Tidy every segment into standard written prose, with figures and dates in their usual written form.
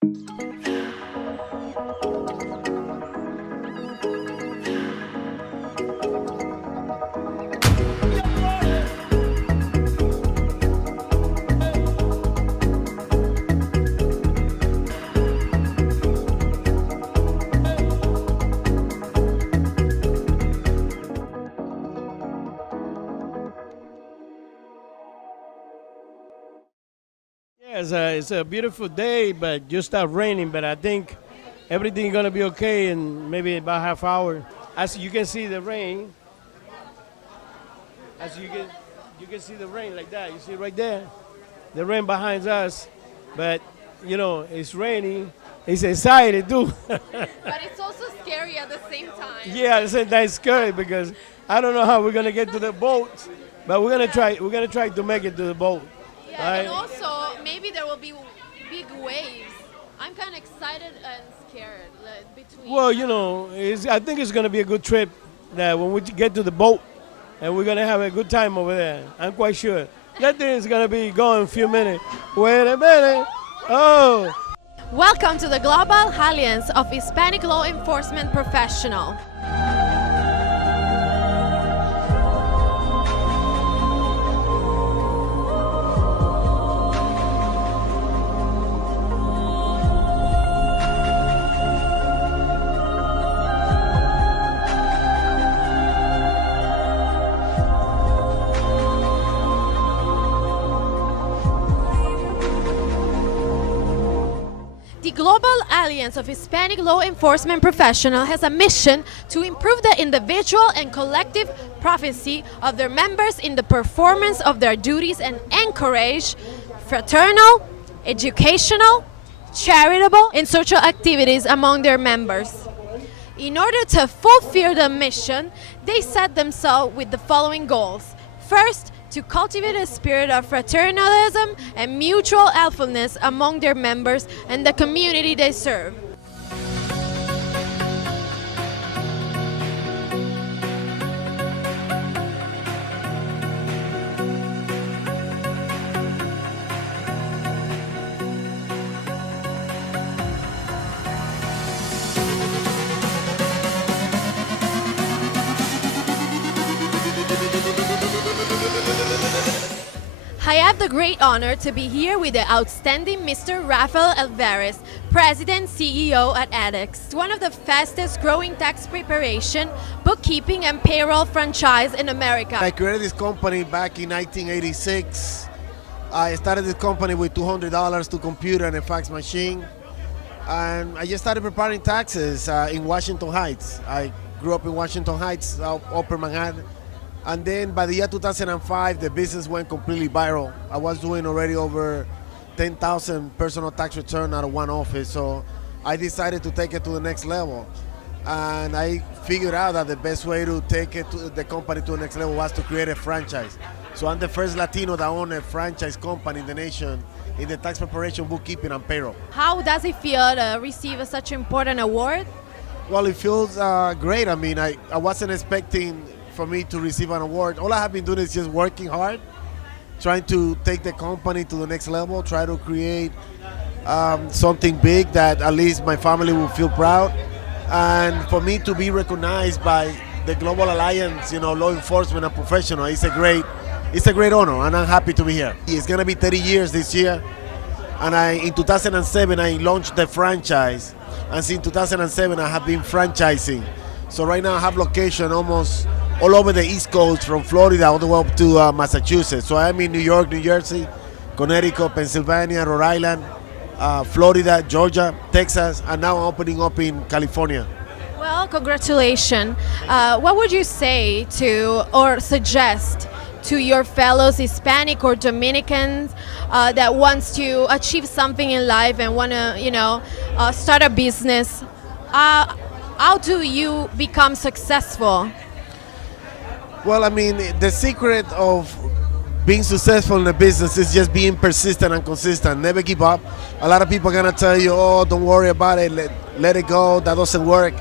Yeah, it's a beautiful day, but just start raining. But I think everything's gonna be okay in maybe about half hour. As you can see the rain, as you can see the rain like that. You see right there, the rain behind us. But it's raining. It's excited too. But it's also scary at the same time. Yeah, that's scary because I don't know how we're gonna get to the boat, but we're gonna try. We're gonna try to make it to the boat. Yeah, and also maybe there will be big waves. I'm kind of excited and scared between. Well, I think it's going to be a good trip. That when we get to the boat, and we're going to have a good time over there. I'm quite sure. That thing is going to be going in a few minutes. Wait a minute. Oh. Welcome to the Global Alliance of Hispanic Law Enforcement Professional. The Global Alliance of Hispanic Law Enforcement Professionals has a mission to improve the individual and collective proficiency of their members in the performance of their duties and encourage fraternal, educational, charitable, and social activities among their members. In order to fulfill the mission, they set themselves with the following goals. First, to cultivate a spirit of fraternalism and mutual helpfulness among their members and the community they serve. I have the great honor to be here with the outstanding Mr. Rafael Alvarez, President CEO at edX, one of the fastest growing tax preparation, bookkeeping, and payroll franchise in America. I created this company back in 1986. I started this company with $200 to computer and a fax machine. And I just started preparing taxes in Washington Heights. I grew up in Washington Heights, Upper Manhattan. And then by the year 2005, the business went completely viral. I was doing already over 10,000 personal tax returns out of one office. So I decided to take it to the next level. And I figured out that the best way to take the company to the next level was to create a franchise. So I'm the first Latino that owned a franchise company in the nation in the tax preparation, bookkeeping, and payroll. How does it feel to receive such an important award? Well, it feels great. I mean, I wasn't expecting for me to receive an award. All I have been doing is just working hard, trying to take the company to the next level, try to create something big that at least my family will feel proud. And for me to be recognized by the Global Alliance, law enforcement and professional, it's a great honor, and I'm happy to be here. It's gonna be 30 years this year, and in 2007 I launched the franchise, and since 2007 I have been franchising. So right now I have location almost all over the East Coast, from Florida all the way up to Massachusetts. So I'm in New York, New Jersey, Connecticut, Pennsylvania, Rhode Island, Florida, Georgia, Texas, and now I'm opening up in California. Well, congratulations. What would you say to or suggest to your fellows Hispanic or Dominicans that wants to achieve something in life and want to, start a business? How do you become successful? Well, I mean, the secret of being successful in a business is just being persistent and consistent. Never give up. A lot of people are gonna tell you, "Oh, don't worry about it. Let it go. That doesn't work."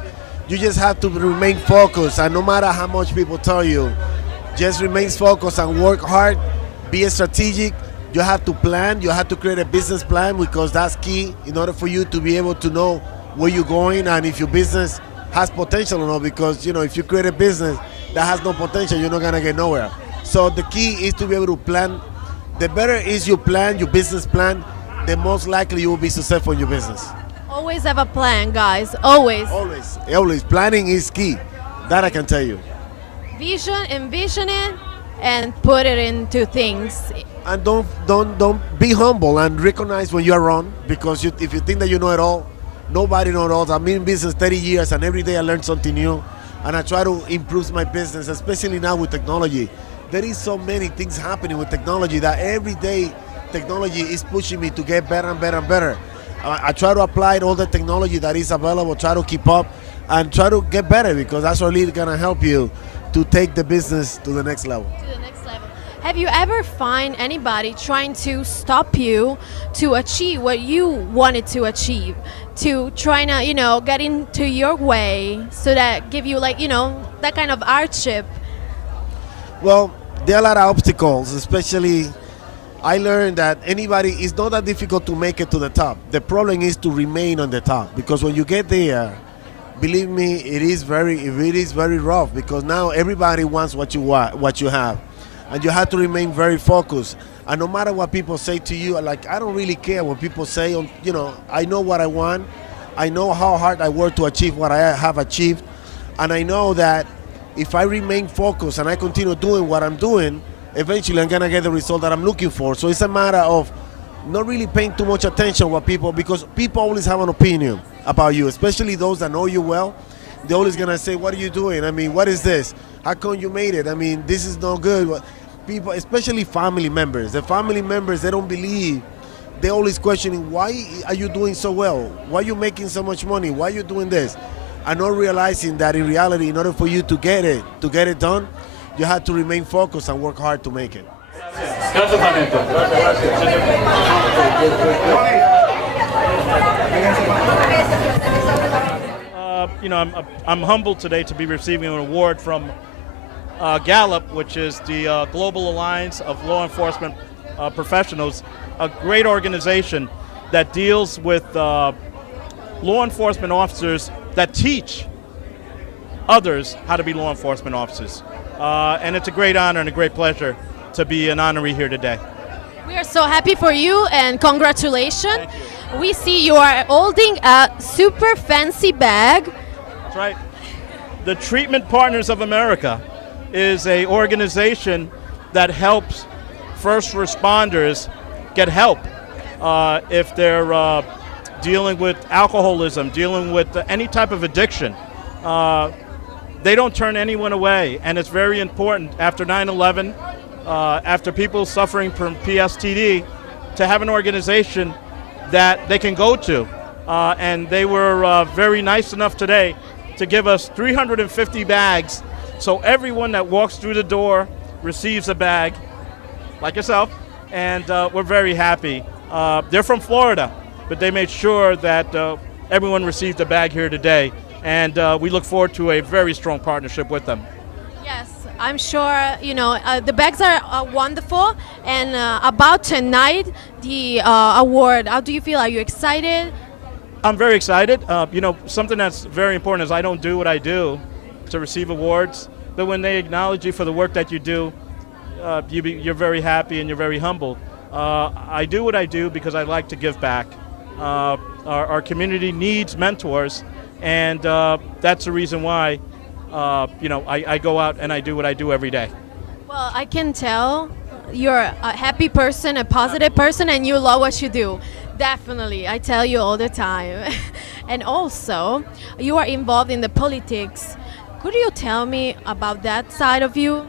You just have to remain focused, and no matter how much people tell you, just remain focused and work hard. Be strategic. You have to plan. You have to create a business plan because that's key in order for you to be able to know where you're going and if your business has potential or not. Because if you create a business that has no potential, you're not gonna get nowhere. So the key is to be able to plan. The better is you plan your business plan, the most likely you will be successful in your business. Always have a plan, guys. Always. Always. Planning is key. That I can tell you. Envision it, and put it into things. And don't be humble and recognize when you are wrong. Because if you think that you know it all, nobody knows it all. I'm in business 30 years, and every day I learn something new, and I try to improve my business, especially now with technology. There is so many things happening with technology that every day technology is pushing me to get better and better and better. I try to apply all the technology that is available, try to keep up, and try to get better because that's really gonna help you to take the business to the next level. To the next level. Have you ever find anybody trying to stop you to achieve what you wanted to achieve? To trying to, get into your way so that give you that kind of hardship? Well, there are a lot of obstacles, especially I learned that it's not that difficult to make it to the top. The problem is to remain on the top because when you get there, believe me, it is very rough because now everybody wants what you have, and you have to remain very focused. And no matter what people say to you, I don't really care what people say. I know what I want. I know how hard I work to achieve what I have achieved, and I know that if I remain focused and I continue doing what I'm doing, eventually I'm gonna get the result that I'm looking for. So it's a matter of not really paying too much attention because people always have an opinion about you, especially those that know you well. They're always gonna say, what are you doing? I mean, what is this? How come you made it? I mean, this is no good. People, especially family members, they don't believe. They're always questioning, why are you doing so well? Why are you making so much money? Why are you doing this? And not realizing that in reality, in order for you to get it done, you have to remain focused and work hard to make it. I'm humbled today to be receiving an award from Gallup, which is the Global Alliance of Law Enforcement Professionals, a great organization that deals with law enforcement officers that teach others how to be law enforcement officers. And it's a great honor and a great pleasure to be an honoree here today. We are so happy for you and congratulations. We see you are holding a super fancy bag. That's right. The Treatment Partners of America is an organization that helps first responders get help if they're dealing with alcoholism, dealing with any type of addiction. They don't turn anyone away, and it's very important after 9/11, after people suffering from PSTD, to have an organization that they can go to. And they were very nice enough today to give us 350 bags, so everyone that walks through the door receives a bag, like yourself, and we're very happy. They're from Florida, but they made sure that everyone received a bag here today, and we look forward to a very strong partnership with them. Yes, I'm sure, the bags are wonderful, and about tonight, the award, how do you feel? Are you excited? I'm very excited. Something that's very important is I don't do what I do to receive awards, but when they acknowledge you for the work that you do, you're very happy and you're very humbled. I do what I do because I like to give back. Our community needs mentors, and that's the reason why I go out and I do what I do every day. Well, I can tell you're a happy person, a positive person, and you love what you do. Definitely, I tell you all the time. And also, you are involved in the politics. Could you tell me about that side of you?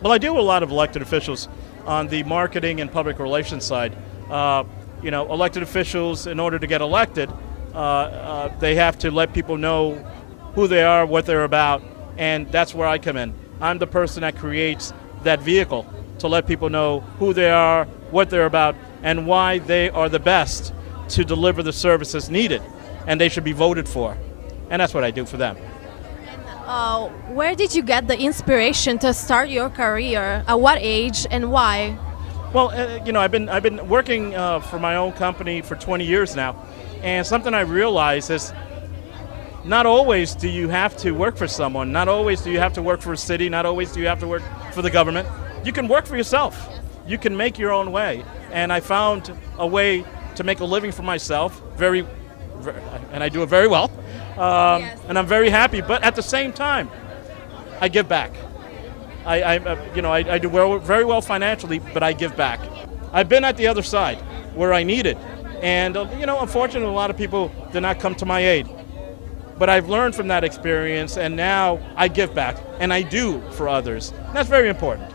Well, I deal with a lot of elected officials on the marketing and public relations side. Elected officials, in order to get elected, they have to let people know who they are, what they're about, and that's where I come in. I'm the person that creates that vehicle to let people know who they are, what they're about, and why they are the best to deliver the services needed, and they should be voted for. And that's what I do for them. Where did you get the inspiration to start your career? At what age and why? Well, I've been working for my own company for 20 years now, and something I realize is not always do you have to work for someone. Not always do you have to work for a city. Not always do you have to work for the government. You can work for yourself. You can make your own way. And I found a way to make a living for myself, and I do it very well. And I'm very happy. But at the same time, I give back. I do very well financially, but I give back. I've been at the other side where I need it. And, unfortunately, a lot of people did not come to my aid. But I've learned from that experience, and now I give back, and I do for others. That's very important.